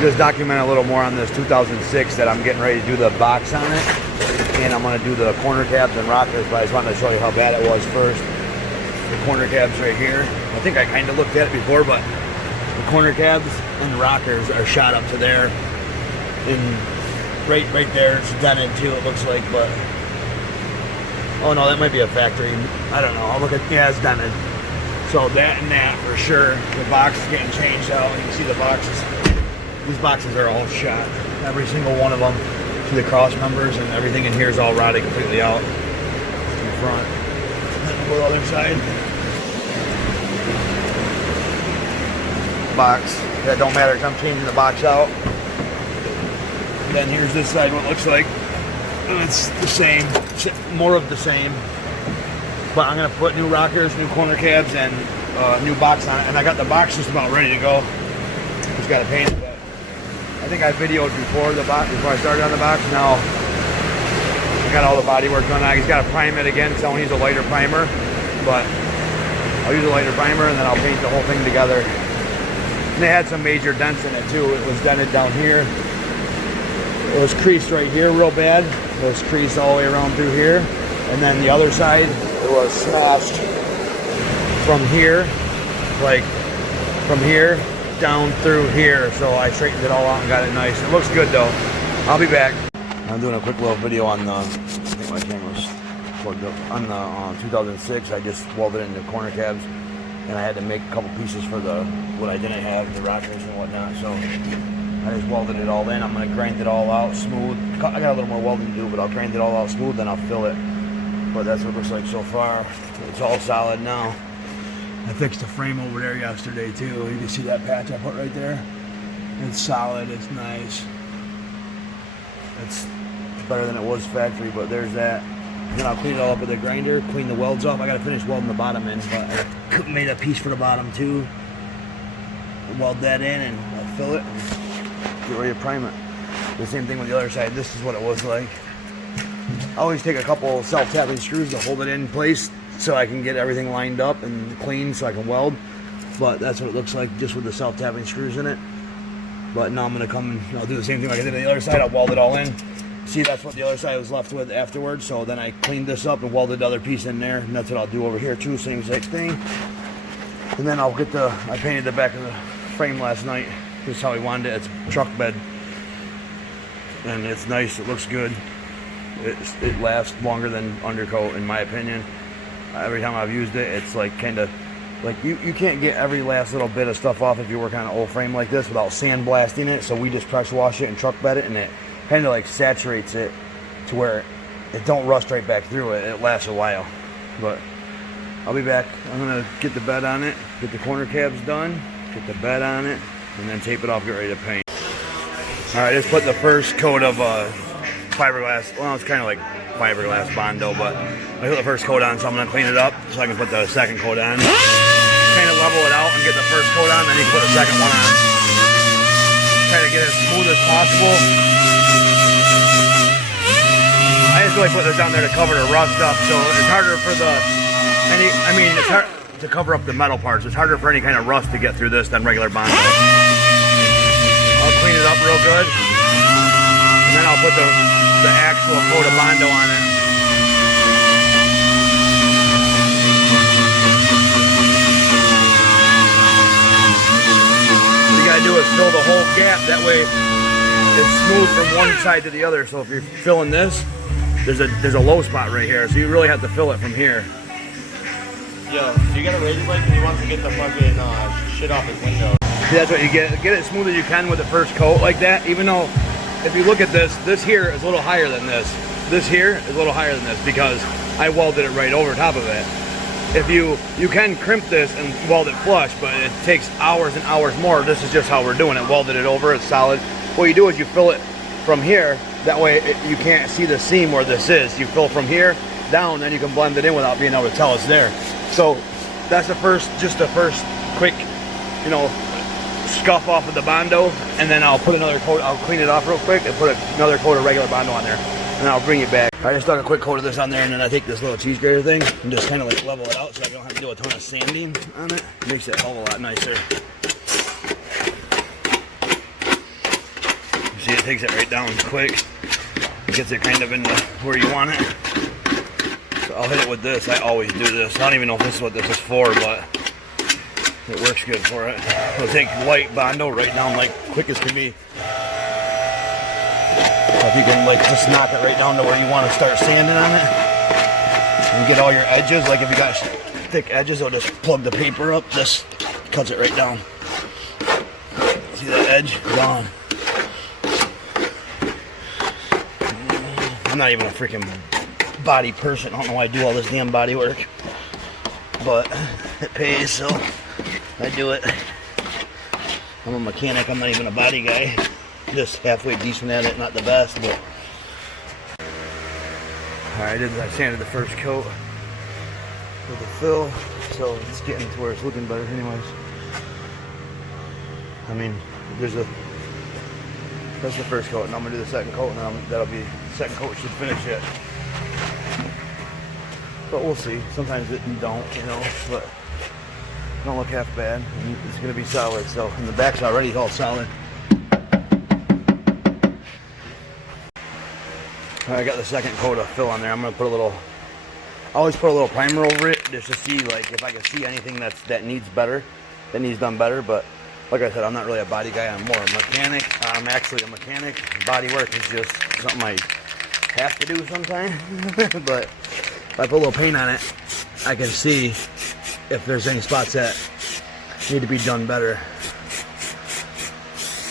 just document a little more on this 2006 that I'm getting ready to do the box on it. And I'm going to do the corner cabs and rockers, but I just wanted to show you how bad it was first. The corner cabs right here. I think I kind of looked at it before, but the corner cabs and the rockers are shot up to there. And right there, it's dented too, it looks like, but... Oh no, that might be a factory. I don't know. I'll look at... Yeah, it's dented. So that and that for sure. The box is getting changed out. You can see the boxes. These boxes are all shot. Every single one of them. See the cross members and everything in here is all rotted completely out. In the front. And then the other side. Box. That don't matter because I'm changing the box out. And then here's this side, what it looks like. It's the same. More of the same. But I'm going to put new rockers, new corner cabs, and new box on it. And I got the box just about ready to go. Just got to paint it. I think I videoed before the box, before I started on the box. Now I got all the body work done. I just got to prime it again because I want to use a lighter primer. But I'll use a lighter primer and then I'll paint the whole thing together. And it had some major dents in it too. It was dented down here. It was creased right here real bad. It was creased all the way around through here. And then the other side, it was smashed from here, like from here down through here. So I straightened it all out and got it nice. It looks good though. I'll be back. I'm doing a quick little video on the, I think my camera's plugged up, on the 2006. I just welded in the corner cabs and I had to make a couple pieces for the, what I didn't have, the rockers and whatnot. So I just welded it all in. I'm gonna grind it all out smooth. I got a little more welding to do, but I'll grind it all out smooth, then I'll fill it. But that's what it looks like so far. It's all solid now. I fixed the frame over there yesterday too. You can see that patch I put right there. It's solid, it's nice. It's better than it was factory, but there's that. Then I'll clean it all up with the grinder, clean the welds off. I gotta finish welding the bottom in, but I made a piece for the bottom too. Weld that in and I'll fill it and get ready to prime it. The same thing with the other side. This is what it was like. I always take a couple self-tapping screws to hold it in place so I can get everything lined up and clean so I can weld. But that's what it looks like just with the self-tapping screws in it. But now I'm going to come and I'll do the same thing like I did on the other side. I'll weld it all in. See, that's what the other side was left with afterwards. So then I cleaned this up and welded the other piece in there. And that's what I'll do over here too, same exact thing. And then I'll get I painted the back of the frame last night. This is how we wanted it. It's truck bed. And it's nice, it looks good. It lasts longer than undercoat in my opinion. Every time I've used it, it's like kind of like you can't get every last little bit of stuff off if you work on an old frame like this without sandblasting it. So we just pressure wash it and truck bed it, and it kind of like saturates it to where it don't rust right back through it. It lasts a while. But I'll be back. I'm gonna get the bed on it, get the corner cabs done, get the bed on it, and then tape it off, get ready to paint. All right, just put the first coat of fiberglass. Well, it's kind of like fiberglass Bondo, but I put the first coat on, so I'm gonna clean it up so I can put the second coat on. Kind of level it out and get the first coat on, then you can put the second one on. Try to get it as smooth as possible. I just really put this down there to cover the rust up, so it's harder for it's hard to cover up the metal parts. It's harder for any kind of rust to get through this than regular Bondo. I'll clean it up real good, and then I'll put the actual coat of Bondo on it. What you gotta do is fill the whole gap. That way it's smooth from one side to the other. So if you're filling this, there's a low spot right here. So you really have to fill it from here. Yo, you got a razor blade because he wants to get the fucking shit off his window. See, that's what you get. Get it smooth as you can with the first coat like that. Even though, if you look at this here is a little higher than this. This here is a little higher than this because I welded it right over top of it. If you can crimp this and weld it flush, but it takes hours and hours more. This is just how we're doing it. Welded it over, it's solid. What you do is you fill it from here. That way you can't see the seam where this is. You fill from here down, then you can blend it in without being able to tell it's there. So that's just the first quick, scuff off of the Bondo, and then I'll put another coat. I'll clean it off real quick and put another coat of regular Bondo on there, and then I'll bring it back. I just stuck a quick coat of this on there, and then I take this little cheese grater thing and just kind of like level it out so I don't have to do a ton of sanding on it. Makes it a whole lot nicer. takes it right down quick. Gets it kind of into where you want it. So I'll hit it with this. I always do this. I don't even know if this is what this is for, but it works good for it. It'll take light Bondo right down like quick as can be. So if you can like just knock it right down to where you want to start sanding on it. And get all your edges. Like if you got thick edges, it'll just plug the paper up. This cuts it right down. See that edge? Gone. I'm not even a freaking body person. I don't know why I do all this damn body work. But it pays, so I do it. I'm a mechanic. I'm not even a body guy. Just halfway decent at it. Not the best, but... Alright, I sanded the first coat with the fill. So it's getting to where it's looking better anyways. I mean, that's the first coat, and I'm gonna do the second coat, and that'll be the second coat should finish it. But we'll see. Sometimes it don't, you know, but it don't look half bad. And it's gonna be solid. So, and the back's already all solid. I got the second coat of fill on there. I'm gonna put a little. I always put a little primer over it just to see like if I can see anything that needs better, that needs done better. But like I said, I'm not really a body guy. I'm more a mechanic. I'm actually a mechanic. Body work is just something I have to do sometimes. But if I put a little paint on it, I can see if there's any spots that need to be done better.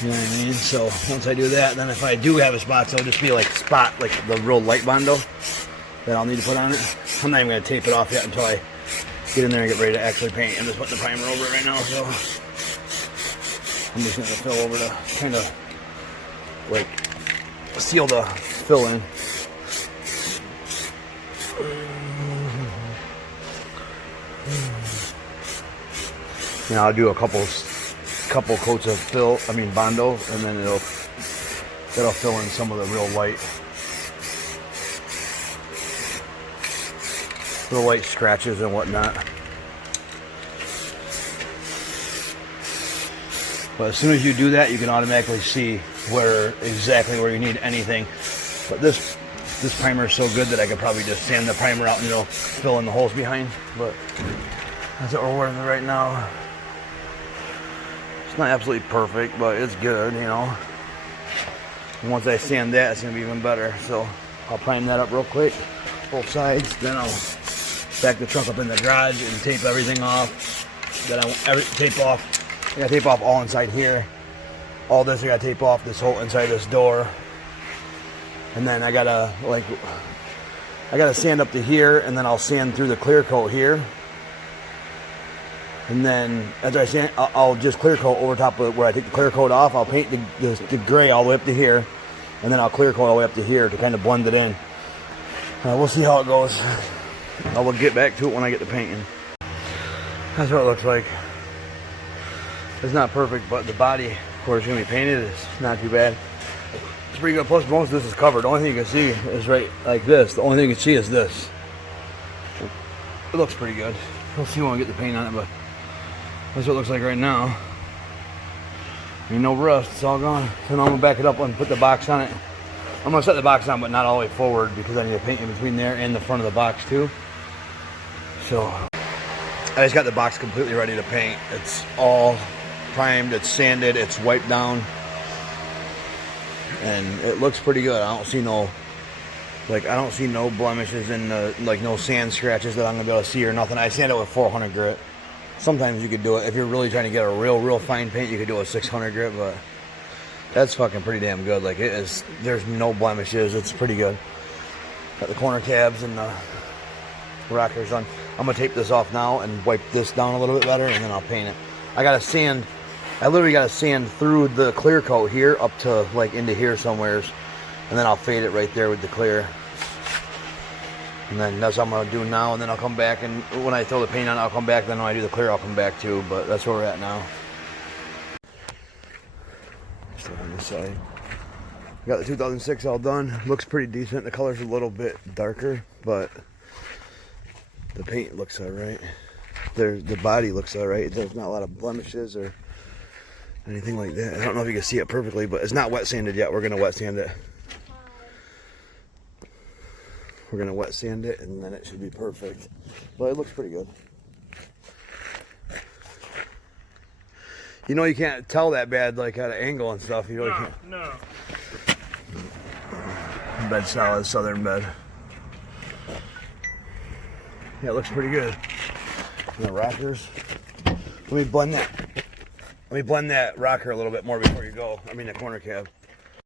You know what I mean? So once I do that, then if I do have a spot, it'll just be like the real light Bondo that I'll need to put on it. I'm not even going to tape it off yet until I get in there and get ready to actually paint. I'm just putting the primer over it right now, so I'm just going to fill over to kind of like seal the fill in. Now I'll do a couple coats of Bondo, and then that'll fill in some of the real light scratches and whatnot. But as soon as you do that, you can automatically see exactly where you need anything. But this primer is so good that I could probably just sand the primer out and it'll fill in the holes behind. But that's what we're working with right now. It's not absolutely perfect, but it's good, you know. And once I sand that, it's gonna be even better. So I'll prime that up real quick, both sides. Then I'll back the truck up in the garage and tape everything off. Then tape off. I gotta tape off all inside here. All this I gotta tape off this whole inside this door. And then I gotta sand up to here, and then I'll sand through the clear coat here. And then as I sand, I'll just clear coat over top of where I take the clear coat off. I'll paint the gray all the way up to here, and then I'll clear coat all the way up to here to kind of blend it in. We'll see how it goes. I will get back to it when I get to painting. That's what it looks like. It's not perfect, but the body, of course, is going to be painted. It's not too bad. It's pretty good. Plus, most of this is covered. The only thing you can see is right like this. The only thing you can see is this. It looks pretty good. We'll see when we get the paint on it, but that's what it looks like right now. Ain't no rust. It's all gone. So now I'm going to back it up and put the box on it. I'm going to set the box on, but not all the way forward because I need to paint in between there and the front of the box too. So I just got the box completely ready to paint. It's all primed, it's sanded, it's wiped down, and it looks pretty good. I don't see no blemishes and no sand scratches that I'm gonna be able to see or nothing. I sand it with 400 grit. Sometimes you could do it if you're really trying to get a real fine paint. You could do it with 600 grit, but that's fucking pretty damn good. Like it is. There's no blemishes. It's pretty good. Got the corner cabs and the rockers on. I'm gonna tape this off now and wipe this down a little bit better, and then I'll paint it. I literally gotta sand through the clear coat here up to like into here somewheres, and then I'll fade it right there with the clear. And then that's what I'm gonna do now, and then I'll come back, and when I throw the paint on, I'll come back. Then when I do the clear, I'll come back too. But that's where we're at now. Still on this side. Got the 2006 all done. Looks pretty decent. The color's a little bit darker, but the paint looks all right. The body looks all right. There's not a lot of blemishes or anything like that. I don't know if you can see it perfectly, but it's not wet sanded yet. We're gonna wet sand it. We're gonna wet sand it, and then it should be perfect. But it looks pretty good. You know, you can't tell that bad, like at an angle and stuff. You know, you can't. No. Bed solid, southern bed. Yeah, it looks pretty good. And the rockers. Let me blend that rocker a little bit more before you go. I mean, the corner cab.